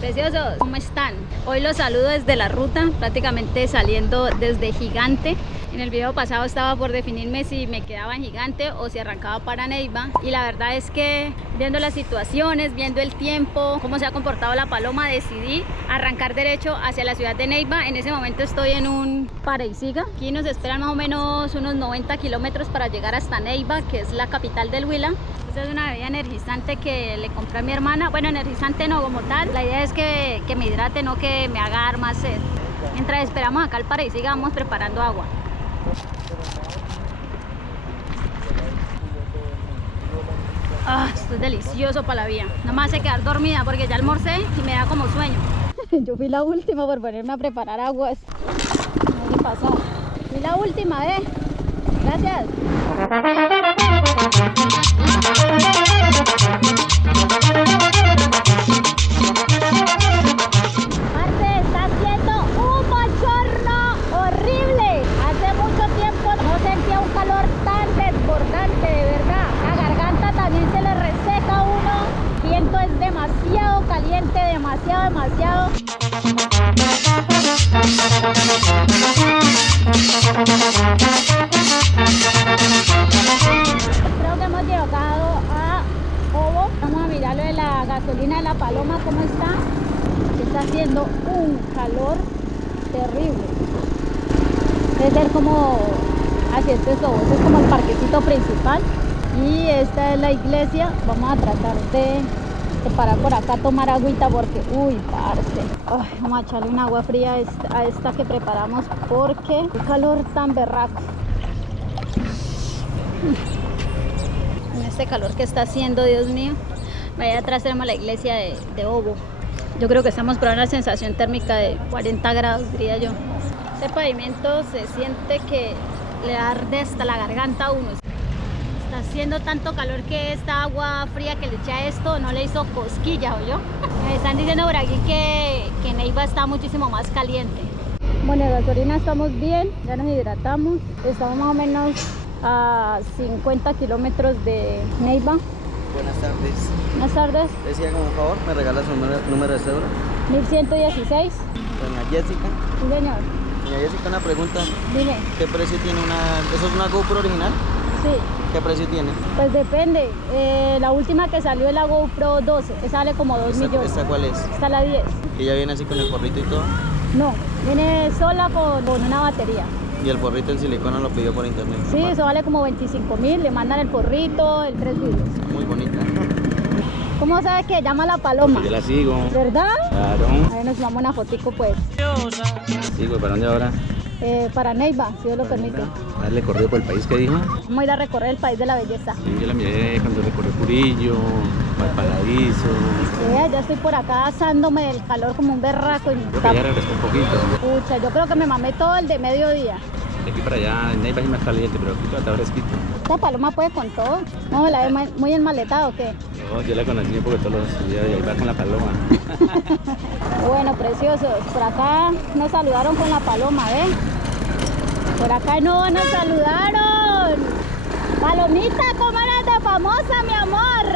Preciosos, ¿cómo están? Hoy los saludo desde la ruta, prácticamente saliendo desde Gigante. En el video pasado estaba por definirme si me quedaba en Gigante o si arrancaba para Neiva, y la verdad es que viendo las situaciones, viendo el tiempo, cómo se ha comportado la paloma, decidí arrancar derecho hacia la ciudad de Neiva. En ese momento estoy en un para y siga. Aquí nos esperan más o menos unos 90 kilómetros para llegar hasta Neiva, que es la capital del Huila. Esta es una bebida energizante que le compré a mi hermana. Bueno, energizante no como tal, la idea es que me hidrate, no que me haga dar más sed. Mientras esperamos acá al para y siga, vamos preparando agua. Esto es delicioso para la vía. Nada más hace quedar dormida porque ya almorcé y me da como sueño. Yo fui la última por ponerme a preparar aguas. ¿Qué pasó? Fui la última, Gracias. Parce, está haciendo un bochorno horrible. Hace mucho tiempo no sentía un calor tan desbordante, de verdad. La garganta también se le reseca a uno. El viento es demasiado caliente, demasiado. Creo que hemos llegado a Ovo. Vamos a mirar lo de la gasolina de la Paloma, cómo está. Está haciendo un calor terrible. Debe ser como así, este es como el parquecito principal. Y esta es la iglesia. Vamos a tratar de parar por acá a tomar agüita porque, uy, parce. Vamos a echarle un agua fría a esta que preparamos porque qué calor tan berraco. En este calor que está haciendo, Dios mío. Allá atrás tenemos la iglesia de Ovo. Yo creo que estamos por una sensación térmica de 40 grados, diría yo. Este pavimento se siente que le arde hasta la garganta a uno. Está haciendo tanto calor que esta agua fría que le eché a esto no le hizo cosquilla, ¿oyó? Me están diciendo por aquí que Neiva está muchísimo más caliente. Bueno, de gasolina estamos bien, ya nos hidratamos. Estamos más o menos a 50 kilómetros de Neiva. Buenas tardes. Buenas tardes. Decía, como favor, ¿me regalas un número de cédula? 1116. Doña Jessica. Sí, señor. Doña Jessica, una pregunta. Dime. ¿Qué precio tiene ¿Eso es una GoPro original? Sí. ¿Qué precio tiene? Pues depende. La última que salió es la GoPro 12, que sale como 2 millones. ¿Esta cuál es? Esta la 10. ¿Y ya viene así con el forrito y todo? No, viene sola con una batería. ¿Y el forrito en silicona lo pidió por internet? Sí, eso vale como 25.000, le mandan el forrito, el 3 vidrios. Muy bonita. ¿Cómo sabes que llama la Paloma? Yo la sigo. ¿Verdad? Claro. A ver, nos tomamos una fotico pues. Sigo, ¿para dónde ahora? Para Neiva, si Dios lo permite. Darle corrido por el país, ¿qué dijo? Vamos a ir a recorrer el país de la belleza. Sí, yo la miré cuando recorrió Curillo, Valparaíso. Sí, ya estoy por acá asándome del calor como un berraco. Creo que ya regresó un poquito. Pucha, yo creo que me mamé todo el de mediodía. De aquí para allá, en Neiva es más caliente, pero aquí todavía está fresquito. Esta Paloma puede con todo. ¿No la ve muy enmaletada o qué? No, yo la conocí porque todos los días iba con la Paloma. Bueno, preciosos, por acá nos saludaron con la Paloma, ¿ven? Por acá no nos saludaron. Palomita, ¿cómo eres de famosa, mi amor?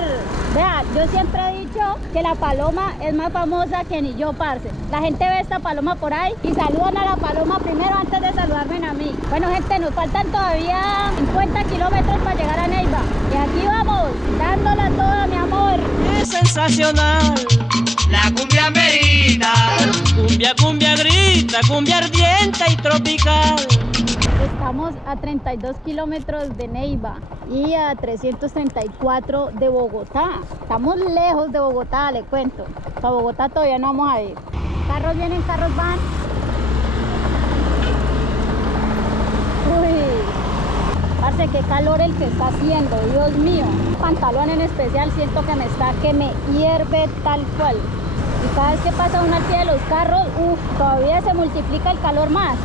Vea, yo siempre he dicho que la Paloma es más famosa que ni yo, parce. La gente ve esta Paloma por ahí y saludan a la Paloma primero antes de saludarme a mí. Bueno, gente, nos faltan todavía 50 kilómetros para llegar a Neiva. Y aquí vamos, dándola toda, mi amor. Es sensacional la cumbia merita, cumbia grita, cumbia ardiente y tropical. Estamos a 32 kilómetros de Neiva y a 334 de Bogotá. Estamos lejos de Bogotá, le cuento. A Bogotá todavía no vamos a ir. Carros vienen, carros van. Uy, parce, qué calor el que está haciendo, Dios mío. Pantalón en especial siento que me hierve tal cual. Y cada vez que pasa una altura de los carros, todavía se multiplica el calor más.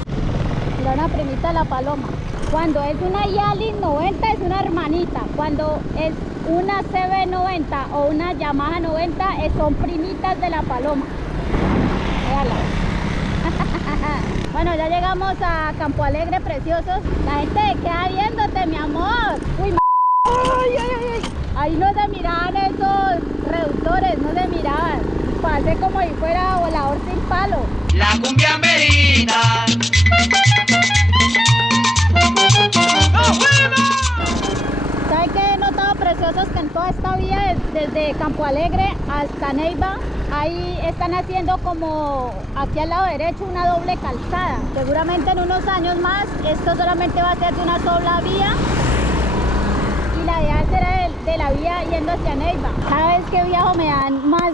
Mira, una primita de la Paloma. Cuando es una Yali 90 es una hermanita. Cuando es una CB90 o una Yamaha 90 son primitas de la Paloma. Véala. Bueno, ya llegamos a Campo Alegre, preciosos. La gente queda viéndote, mi amor. Uy, ay. Ahí no se miraban esos reductores, no se miraban. pasé como si fuera volador sin palo. La cumbia merita. ¿Saben qué he notado preciosos? Que en toda esta vía, desde Campo Alegre hasta Neiva, ahí están haciendo como aquí al lado derecho una doble calzada. Seguramente en unos años más esto solamente va a ser de una sola vía y la idea será de la vía yendo hacia Neiva. Cada vez que viajo me dan más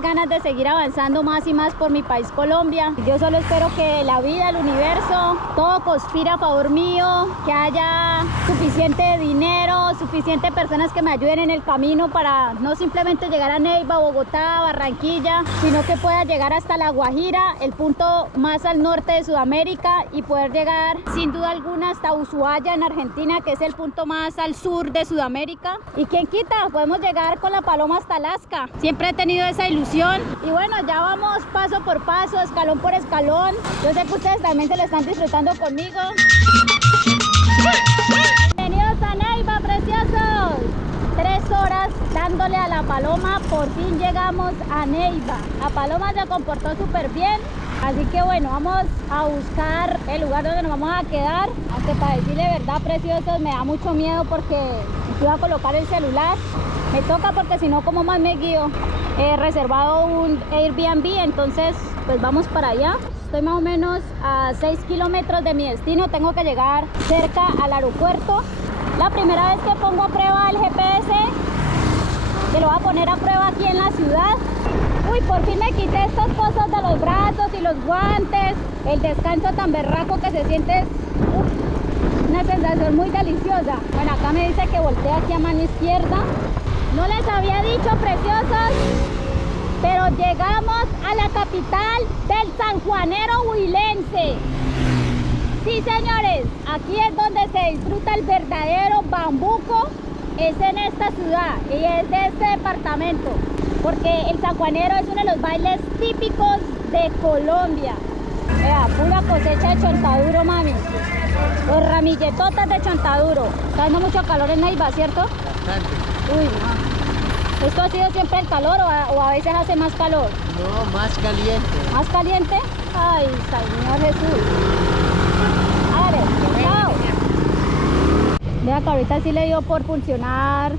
ganas de seguir avanzando más y más por mi país Colombia. Yo solo espero que la vida, el universo, todo conspire a favor mío, que haya suficiente dinero, suficiente personas que me ayuden en el camino para no simplemente llegar a Neiva, Bogotá, Barranquilla, sino que pueda llegar hasta La Guajira, el punto más al norte de Sudamérica, y poder llegar sin duda alguna hasta Ushuaia en Argentina, que es el punto más al sur de Sudamérica. Y quién quita, podemos llegar con la Paloma hasta Alaska. Siempre he tenido esa ilusión y bueno, ya vamos paso por paso, escalón por escalón. Yo sé que ustedes también se lo están disfrutando conmigo. Bienvenidos a Neiva, preciosos. 3 horas dándole a la Paloma, por fin llegamos a Neiva. La Paloma se comportó súper bien, así que bueno, vamos a buscar el lugar donde nos vamos a quedar. Aunque para decirle verdad, preciosos, me da mucho miedo porque iba a colocar el celular. Me toca porque si no, ¿cómo más me guío? He reservado un Airbnb, entonces pues vamos para allá. Estoy más o menos a 6 kilómetros de mi destino, tengo que llegar cerca al aeropuerto. La primera vez que pongo a prueba el GPS, que lo voy a poner a prueba aquí en la ciudad. Uy, por fin me quité estas cosas de los brazos y los guantes. El descanso tan berraco que se siente es una sensación muy deliciosa. Bueno, acá me dice que voltee aquí a mano izquierda. No les había dicho, preciosos, pero llegamos a la capital del sanjuanero huilense. Sí, señores, aquí es donde se disfruta el verdadero bambuco, es en esta ciudad y es de este departamento, porque el sanjuanero es uno de los bailes típicos de Colombia. Vea, pura cosecha de chontaduro, mami. Los ramilletotas de chontaduro. Está dando mucho calor en Neiva, ¿cierto? Bastante. Uy, no. ¿Esto ha sido siempre el calor o a veces hace más calor? No, más caliente. ¿Más caliente? Ay, Señor Jesús. Dale, chao. Vea que ahorita sí le dio por funcionar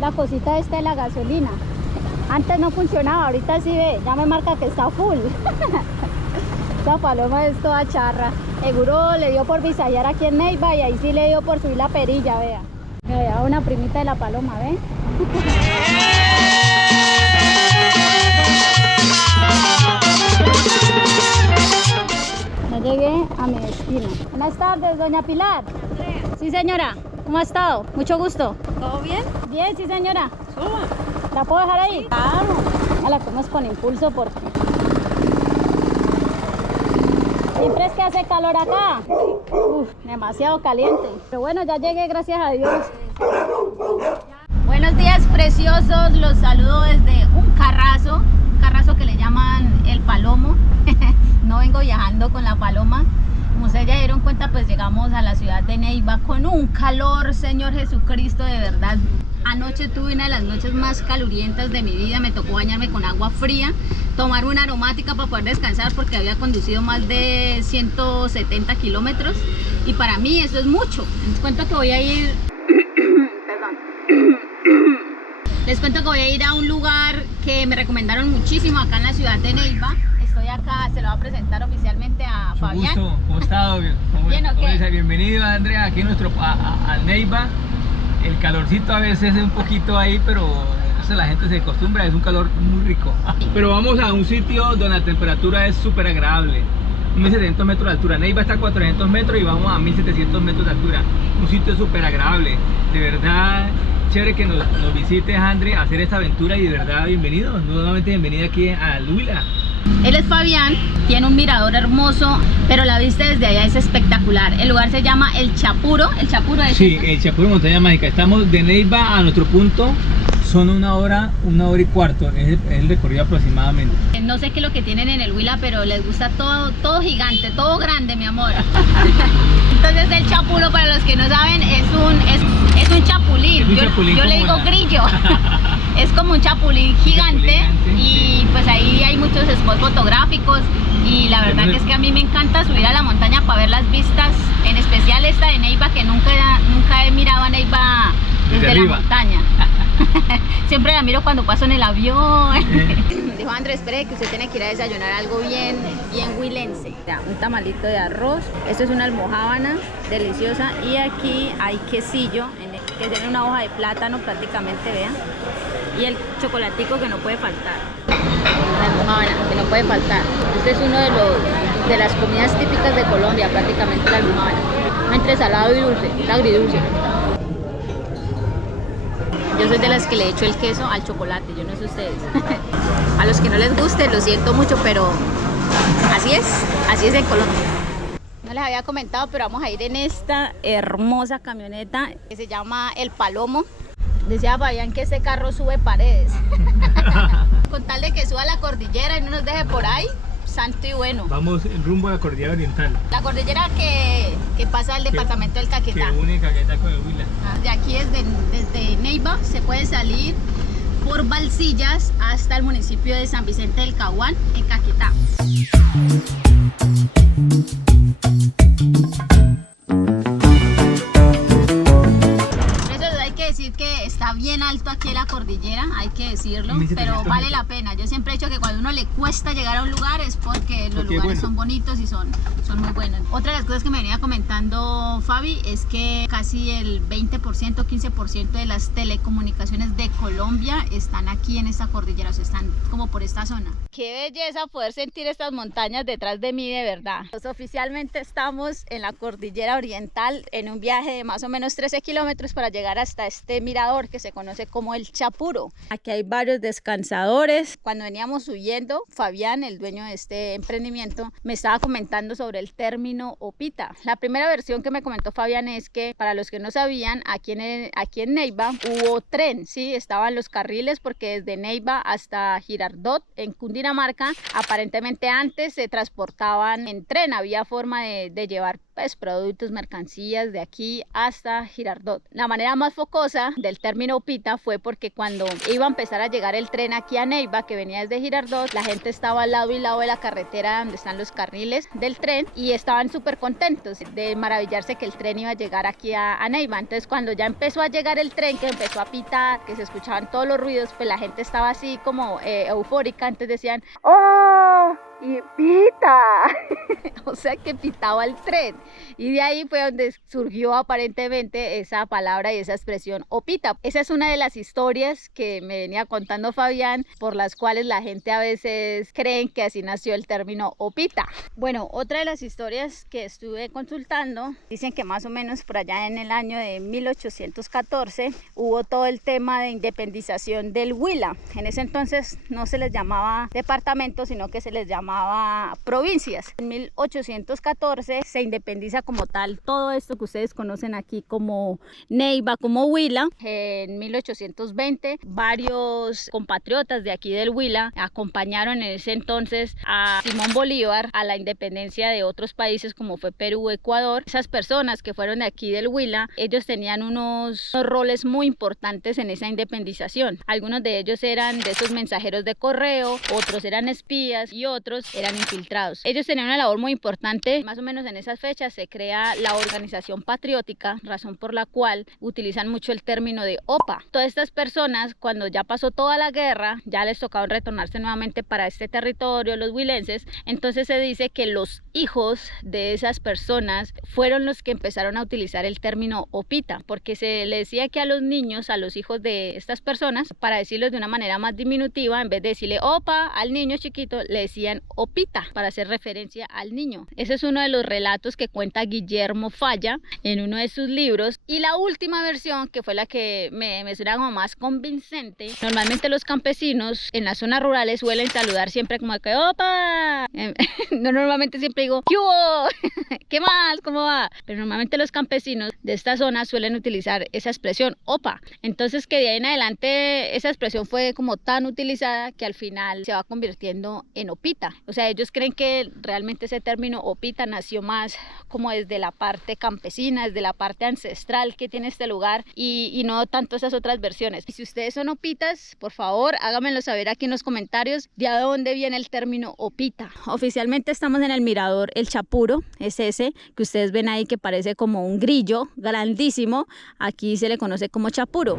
la cosita esta de la gasolina. Antes no funcionaba, ahorita sí ve, ya me marca que está full. Esta Paloma es toda charra. Seguro le dio por bisajear aquí en Neiva y ahí sí le dio por subir la perilla, vea. Vea, una primita de la Paloma, ¿ve? Ya llegué a mi destino. Buenas tardes, doña Pilar. Sí, señora. ¿Cómo ha estado? Mucho gusto. ¿Todo bien? Bien, sí, señora. Suba. ¿La puedo dejar ahí? Claro. A la comemos con impulso porque siempre es que hace calor acá. Uf, demasiado caliente. Pero bueno, ya llegué, gracias a Dios. Buenos días, preciosos. Los saludo desde un carrazo que le llaman el Palomo. No vengo viajando con la Paloma. Como ustedes ya dieron cuenta, pues llegamos a la ciudad de Neiva con un calor, Señor Jesucristo, de verdad. Anoche tuve una de las noches más calurientas de mi vida. Me tocó bañarme con agua fría, tomar una aromática para poder descansar porque había conducido más de 170 kilómetros y para mí eso es mucho. Les cuento que voy a ir les cuento que voy a ir a un lugar que me recomendaron muchísimo acá en la ciudad de Neiva. Estoy acá, se lo voy a presentar oficialmente a Fabián. Gusto. ¿Cómo ha estado? Bien, ¿o Bienvenido, Andrea, aquí a Neiva. El calorcito a veces es un poquito ahí, pero eso la gente se acostumbra, es un calor muy rico. Pero vamos a un sitio donde la temperatura es súper agradable. 1700 metros de altura. Neiva está a 400 metros y vamos a 1700 metros de altura. Un sitio súper agradable. De verdad, chévere que nos visites, André, a hacer esta aventura y de verdad, bienvenido. Nuevamente bienvenida aquí al Huila. Él es Fabián, tiene un mirador hermoso, pero la vista desde allá es espectacular. El lugar se llama El Chapuro. ¿El Chapuro es Sí, eso? El Chapuro Montaña Mágica. Estamos de Neiva a nuestro punto. Son una hora y cuarto. Es el recorrido aproximadamente. No sé qué es lo que tienen en el Huila, pero les gusta todo gigante, todo grande, mi amor. Entonces el Chapuro, para los que no saben, es un chapulín. Es un chapulín yo le como digo grillo. Es como un chapulín gigante, y sí. pues ahí hay muchos spots fotográficos, y la verdad que es que a mí me encanta subir a la montaña para ver las vistas, en especial esta de Neiva, que nunca he mirado a Neiva desde la arriba. montaña. Siempre la miro cuando paso en el avión. Dijo Andrés, espere que usted tiene que ir a desayunar algo bien huilense. Ya, un tamalito de arroz, esto es una almojábana deliciosa, y aquí hay quesillo, que tiene una hoja de plátano prácticamente, vean, y el chocolatico que no puede faltar. La almojábana, que no puede faltar. Este es uno de las comidas típicas de Colombia, prácticamente la almojábana. Entre salado y dulce, es agridulce. Yo soy de las que le echo el queso al chocolate, yo no sé ustedes. A los que no les guste, lo siento mucho, pero así es en Colombia. No les había comentado, pero vamos a ir en esta hermosa camioneta que se llama El Palomo. Decía Fabián que este carro sube paredes. Con tal de que suba la cordillera y no nos deje por ahí, santo y bueno. Vamos en rumbo a la cordillera oriental. La cordillera que pasa al departamento del Caquetá. Que une Caquetá con el Huila. De aquí desde Neiva se puede salir por Balsillas hasta el municipio de San Vicente del Caguán, en Caquetá. Hay que decir que está bien alto aquí la cordillera, hay que decirlo, pero vale la pena. Yo siempre he dicho que cuando uno le cuesta llegar a un lugar es porque los lugares son bonitos y son muy buenos. Otra de las cosas que me venía comentando Fabi es que casi el 20%, 15% de las telecomunicaciones de Colombia están aquí en esta cordillera, o sea, están como por esta zona. Qué belleza poder sentir estas montañas detrás de mí, de verdad. Pues oficialmente estamos en la cordillera oriental, en un viaje de más o menos 13 kilómetros para llegar hasta este mirador que se conoce como el Chapuro. Aquí hay varios descansadores. Cuando veníamos huyendo, Fabián, el dueño de este emprendimiento, me estaba comentando sobre el término Opita. La primera versión que me comentó Fabián es que, para los que no sabían, aquí en Neiva hubo tren, ¿sí? Estaban los carriles, porque desde Neiva hasta Girardot, en Cundinamarca, aparentemente antes se transportaban en tren, había forma de llevar pues productos, mercancías de aquí hasta Girardot. La manera más focosa del término Opita fue porque cuando iba a empezar a llegar el tren aquí a Neiva, que venía desde Girardot, la gente estaba al lado y lado de la carretera donde están los carriles del tren, y estaban súper contentos de maravillarse que el tren iba a llegar aquí a Neiva. Entonces cuando ya empezó a llegar el tren, que empezó a pitar, que se escuchaban todos los ruidos, pues la gente estaba así como eufórica. Entonces decían ¡oh! Y pita. O sea que pitaba el tren, y de ahí fue donde surgió aparentemente esa palabra y esa expresión Opita. Esa es una de las historias que me venía contando Fabián, por las cuales la gente a veces creen que así nació el término Opita. Bueno, otra de las historias que estuve consultando, dicen que más o menos por allá en el año de 1814 hubo todo el tema de independización del Huila. En ese entonces no se les llamaba departamentos, sino que se les llamaba provincias. En 1814 se independiza como tal todo esto que ustedes conocen aquí como Neiva, como Huila. En 1820 varios compatriotas de aquí del Huila acompañaron en ese entonces a Simón Bolívar a la independencia de otros países como fue Perú, Ecuador. Esas personas que fueron de aquí del Huila, ellos tenían unos roles muy importantes en esa independización. Algunos de ellos eran de esos mensajeros de correo, otros eran espías y otros eran infiltrados. Ellos tenían una labor muy importante. Más o menos en esas fechas se crea la Organización Patriótica, razón por la cual utilizan mucho el término de OPA. Todas estas personas, cuando ya pasó toda la guerra, ya les tocaba retornarse nuevamente para este territorio, los huilenses. Entonces se dice que los hijos de esas personas fueron los que empezaron a utilizar el término Opita, porque se le decía que a los niños, a los hijos de estas personas, para decirlos de una manera más diminutiva, en vez de decirle Opa al niño chiquito, le decían Opita, para hacer referencia al niño. Ese es uno de los relatos que cuenta Guillermo Falla en uno de sus libros. Y la última versión, que fue la que me suena como más convincente, normalmente los campesinos en las zonas rurales suelen saludar siempre como que ¡opa! No, normalmente siempre digo ¿qué hubo? ¿Qué más? ¿Cómo va? Pero normalmente los campesinos de esta zona suelen utilizar esa expresión opa. Entonces que de ahí en adelante esa expresión fue como tan utilizada que al final se va convirtiendo en Opita. O sea, ellos creen que realmente ese término Opita nació más como desde la parte campesina, desde la parte ancestral que tiene este lugar y no tanto esas otras versiones. Y si ustedes son opitas, por favor háganmelo saber aquí en los comentarios de a dónde viene el término opita. Oficialmente estamos en el mirador El Chapuro, es ese que ustedes ven ahí que parece como un grillo grandísimo, aquí se le conoce como Chapuro.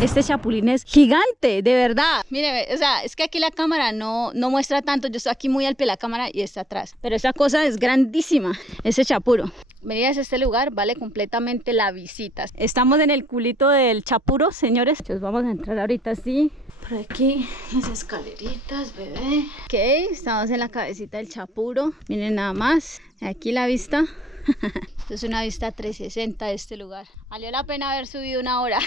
Este chapulín es gigante, de verdad. Mire, o sea, es que aquí la cámara no muestra tanto. Yo estoy aquí muy al pie de la cámara y está atrás. Pero esa cosa es grandísima, ese chapuro. Venir a este lugar vale completamente la visita. Estamos en el culito del Chapuro, señores. Entonces vamos a entrar ahorita así. Por aquí, las escaleritas, bebé. Ok, estamos en la cabecita del Chapuro. Miren nada más. Aquí la vista. Esto es una vista 360 de este lugar. Valió la pena haber subido una hora.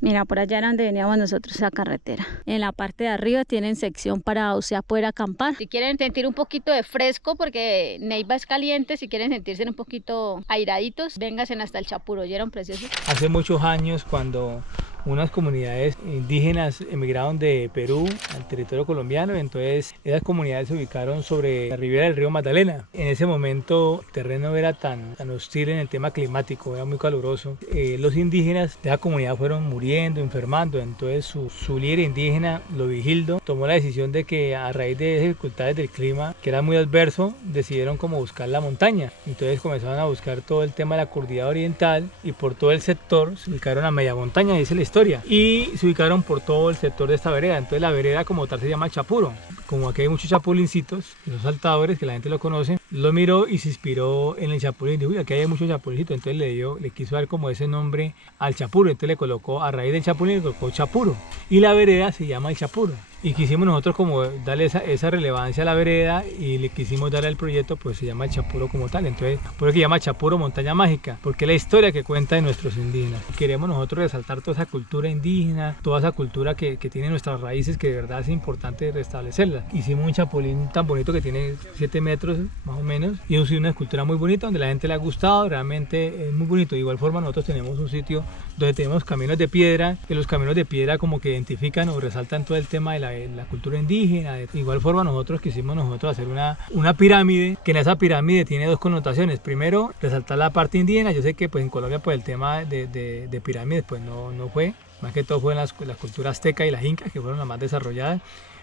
Mira, por allá era donde veníamos nosotros, la carretera. En la parte de arriba tienen sección para, o sea, poder acampar. Si quieren sentir un poquito de fresco, porque Neiva es caliente, si quieren sentirse un poquito airaditos, vénganse hasta el Chapuro, ¿oyeron, preciosos? Hace muchos años, cuando unas comunidades indígenas emigraron de Perú al territorio colombiano, entonces esas comunidades se ubicaron sobre la ribera del río Magdalena. En ese momento el terreno era tan hostil en el tema climático, era muy caluroso. Los indígenas de esa comunidad fueron muriendo, enfermando, entonces su líder indígena, Lovigildo, tomó la decisión de que a raíz de dificultades del clima, que era muy adverso, decidieron como buscar la montaña. Entonces comenzaron a buscar todo el tema de la cordillera oriental y por todo el sector se ubicaron a media montaña, dice la historia, y se ubicaron por todo el sector de esta vereda. Entonces la vereda como tal se llama el Chapuro. Como aquí hay muchos chapulincitos, esos saltadores que la gente lo conoce, lo miró y se inspiró en el chapulín. Dijo, uy, aquí hay muchos chapulincitos, entonces le quiso dar como ese nombre al Chapuro. Entonces le colocó, a raíz del chapulín, le colocó Chapuro. Y la vereda se llama el Chapuro. Y quisimos nosotros como darle esa relevancia a la vereda y le quisimos dar al proyecto, pues se llama el Chapuro como tal. Entonces, por eso que llama Chapuro Montaña Mágica, porque es la historia que cuenta de nuestros indígenas. Queremos nosotros resaltar toda esa cultura indígena, toda esa cultura que tiene nuestras raíces, que de verdad es importante restablecerla. Hicimos un chapulín tan bonito que tiene 7 metros más o menos y es una escultura muy bonita donde la gente le ha gustado, realmente es muy bonito. De igual forma nosotros tenemos un sitio donde tenemos caminos de piedra, que los caminos de piedra como que identifican o resaltan todo el tema de la cultura indígena. De igual forma nosotros quisimos hacer una pirámide, que en esa pirámide tiene dos connotaciones. Primero, resaltar la parte indígena. Yo sé que pues en Colombia pues el tema de pirámides pues no fue, más que todo fue en las culturas azteca y las incas, que fueron las más desarrolladas,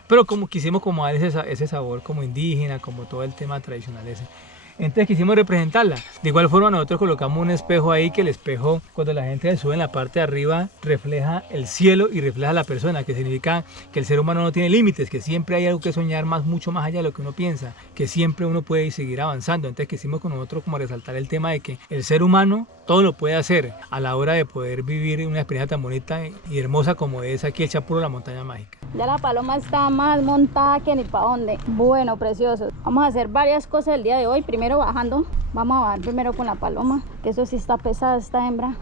pero como quisimos como dar ese sabor como indígena, como todo el tema tradicional ese. Entonces quisimos representarla. De igual forma nosotros colocamos un espejo ahí, que el espejo cuando la gente sube en la parte de arriba refleja el cielo y refleja la persona, que significa que el ser humano no tiene límites, que siempre hay algo que soñar mucho más allá de lo que uno piensa, que siempre uno puede seguir avanzando. Entonces quisimos con nosotros como resaltar el tema de que el ser humano todo lo puede hacer a la hora de poder vivir una experiencia tan bonita y hermosa como es aquí el Chapuro, la montaña mágica. Ya la paloma está más montada que ni para dónde. Bueno, preciosos. Vamos a hacer varias cosas el día de hoy. Primero bajando. Vamos a bajar primero con la paloma, que eso sí está pesada esta hembra.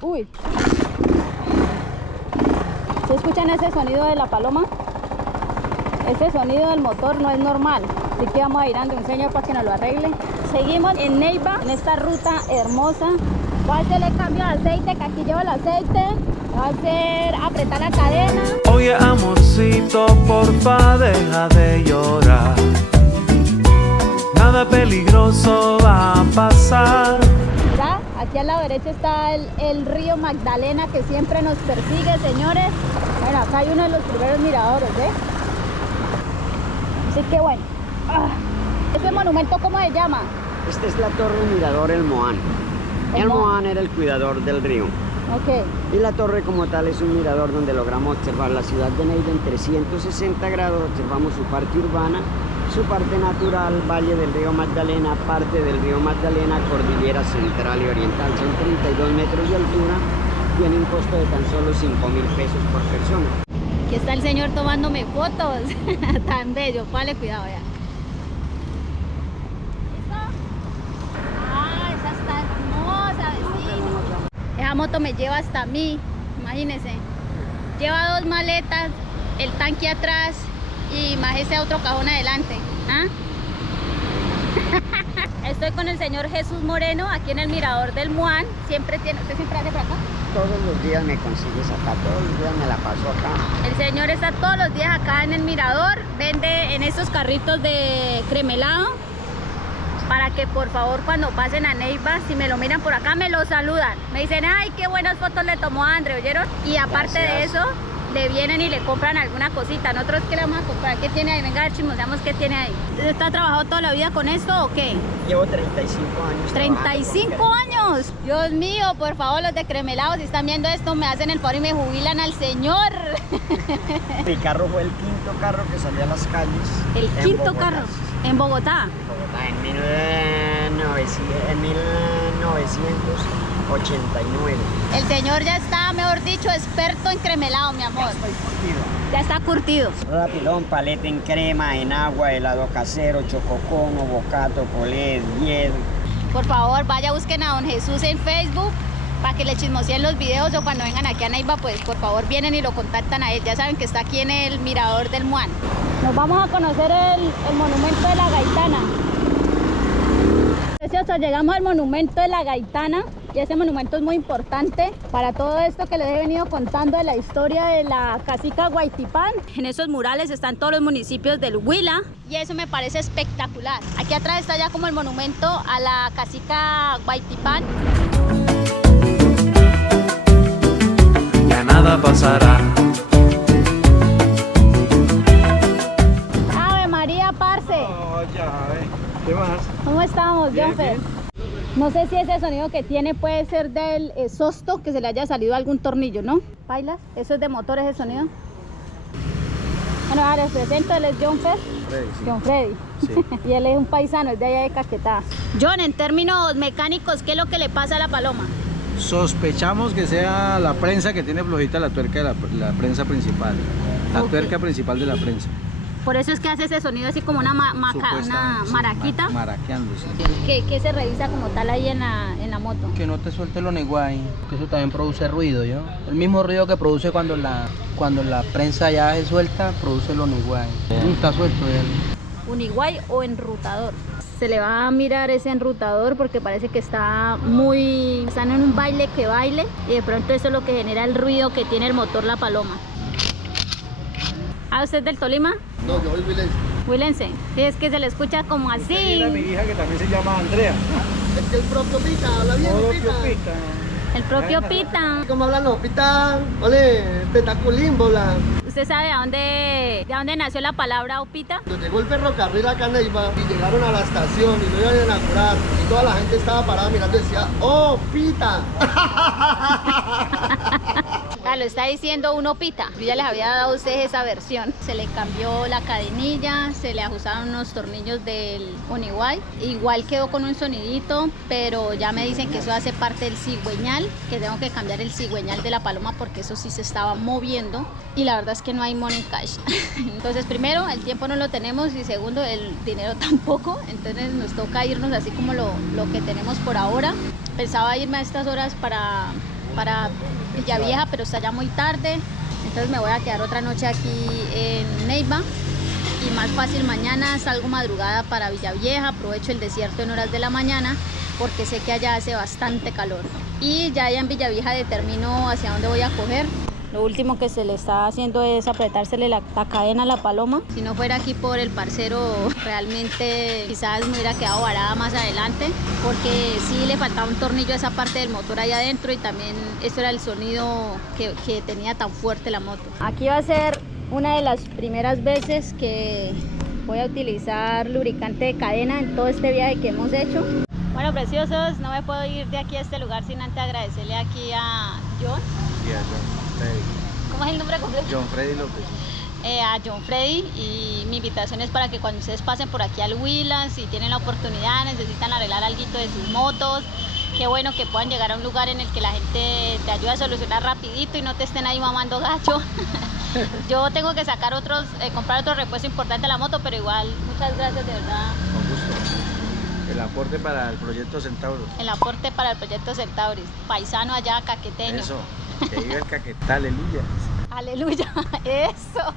Uy. ¿Se escuchan ese sonido de la paloma? Ese sonido del motor no es normal. Así que vamos a ir ante un señor para que nos lo arregle. Seguimos en Neiva, en esta ruta hermosa. Voy a hacerle cambio de aceite, que aquí llevo el aceite. Voy a hacer apretar la cadena. Oye, amorcito, porfa, deja de llorar. Nada peligroso va a pasar. Mira, aquí al lado derecho está el río Magdalena, que siempre nos persigue, señores. Bueno, acá hay uno de los primeros miradores, ¿ves? Así que bueno. ¿Ese monumento cómo se llama? Esta es la torre mirador El Moán. El Moán era el cuidador del río. Ok. Y la torre como tal es un mirador donde logramos observar la ciudad de Neiva en 360 grados. Observamos su parte urbana, su parte natural, Valle del río Magdalena, parte del río Magdalena, cordillera central y oriental. Son 32 metros de altura. Tiene un costo de tan solo 5.000 pesos por persona. Aquí está el señor tomándome fotos. Tan bello. Vale, cuidado ya. Esa moto me lleva hasta mí, imagínense. Lleva 2 maletas, el tanque atrás y más ese otro cajón adelante. ¿Ah? Estoy con el señor Jesús Moreno aquí en el mirador del Muán. ¿Usted siempre hace por acá? Todos los días me consigues acá, todos los días me la paso acá. El señor está todos los días acá en el mirador, vende en estos carritos de cremelado, para que por favor cuando pasen a Neiva, si me lo miran por acá, me lo saludan. Me dicen, ay, qué buenas fotos le tomó a André, ¿oyeron? Y aparte de eso, le vienen y le compran alguna cosita. Nosotros, ¿qué le vamos a comprar? ¿Qué tiene ahí? Venga, chismoseamos qué tiene ahí. ¿Está trabajado toda la vida con esto o qué? Llevo 35 años. ¡35 años! Dios mío, por favor, los de cremelado, si están viendo esto, me hacen el favor y me jubilan al señor. Mi carro fue el quinto carro que salió a las calles. El quinto carro en Bogotá. En 1989. El señor ya está, mejor dicho, experto en cremelado, mi amor. Ya está curtido. Rapidón, paleta en crema, en agua, helado casero, chococono, bocato, polet, hielo. Por favor, vaya, busquen a don Jesús en Facebook para que le chismoseen los videos, o cuando vengan aquí a Neiva, pues por favor vienen y lo contactan a él. Ya saben que está aquí en el mirador del Muán. Nos vamos a conocer el monumento de la Gaitana. Precioso, llegamos al monumento de la Gaitana y ese monumento es muy importante para todo esto que les he venido contando de la historia de la cacica Guaytipán. En esos murales están todos los municipios del Huila y eso me parece espectacular. Aquí atrás está ya como el monumento a la cacica Guaytipán. Ya nada pasará. ¡Ave María, parce! ¿Qué más? ¿Cómo estamos, Bien, Jonfer? bien. No sé si ese sonido que tiene puede ser del sosto, que se le haya salido algún tornillo, ¿no? ¿Bailas? ¿Eso es de motor ese sonido? Bueno, ahora les presento, él es Jonfer. Freddy, sí. John Freddy. Sí. Y él es un paisano, es de allá de Caquetá. John, en términos mecánicos, ¿qué es lo que le pasa a la paloma? Sospechamos que sea la prensa que tiene flojita la tuerca de la prensa principal. La Ok. tuerca principal de la prensa. Por eso es que hace ese sonido así como una Supuestamente, sí, maraquita. Maraqueando, sí. ¿Qué se revisa como tal ahí en la moto? Que no te suelte el oniguay, que eso también produce ruido, ¿yo? El mismo ruido que produce cuando la prensa ya se suelta, produce el oniguay. Está suelto ya. ¿Uniguay o enrutador? Se le va a mirar ese enrutador porque parece que están en un baile que baile y de pronto eso es lo que genera el ruido que tiene el motor la paloma. ¿Ah, usted es del Tolima? No, yo soy vilense. Huilense. Sí, es que se le escucha como así. mi hija que también se llama Andrea. Es que el propio Pita, habla bien, Pita. El propio Pita. ¿Cómo hablan los Pita? Ole, petaculimbola. ¿Usted sabe de dónde nació la palabra opita? Cuando llegó el ferrocarril acá en Neiva y llegaron a la estación y lo iban a inaugurar y toda la gente estaba parada mirando y decía, ¡oh, Pita! Ah, lo está diciendo un opita. Yo ya les había dado a ustedes esa versión. Se le cambió la cadenilla, se le ajustaron unos tornillos del Oniguay. Igual quedó con un sonidito, pero ya me dicen que eso hace parte del cigüeñal, que tengo que cambiar el cigüeñal de la paloma porque eso sí se estaba moviendo y la verdad es que no hay money cash. Entonces, primero, el tiempo no lo tenemos y segundo, el dinero tampoco. Entonces nos toca irnos así como lo que tenemos por ahora. Pensaba irme a estas horas para Villavieja, pero está ya muy tarde, entonces me voy a quedar otra noche aquí en Neiva y más fácil mañana salgo madrugada para Villavieja, aprovecho el desierto en horas de la mañana porque sé que allá hace bastante calor y ya allá en Villavieja determino hacia dónde voy a coger. Lo último que se le está haciendo es apretársele la cadena a la paloma. Si no fuera aquí por el parcero, realmente quizás me hubiera quedado varada más adelante, porque sí le faltaba un tornillo a esa parte del motor ahí adentro y también eso era el sonido que tenía tan fuerte la moto. Aquí va a ser una de las primeras veces que voy a utilizar lubricante de cadena en todo este viaje que hemos hecho. Bueno, preciosos, no me puedo ir de aquí a este lugar sin antes agradecerle aquí a John. Y a John Freddy. ¿Cómo es el nombre completo? John Freddy López. A John Freddy, y mi invitación es para que cuando ustedes pasen por aquí al Huila, si tienen la oportunidad, necesitan arreglar algo de sus motos, qué bueno que puedan llegar a un lugar en el que la gente te ayude a solucionar rapidito y no te estén ahí mamando gacho. Yo tengo que sacar comprar otro repuesto importante a la moto, pero igual, muchas gracias de verdad. Con gusto. El aporte para el proyecto Centauros. El aporte para el proyecto Centauris, paisano allá caqueteño. Eso, que vive el Caquetá, aleluya. Aleluya, eso.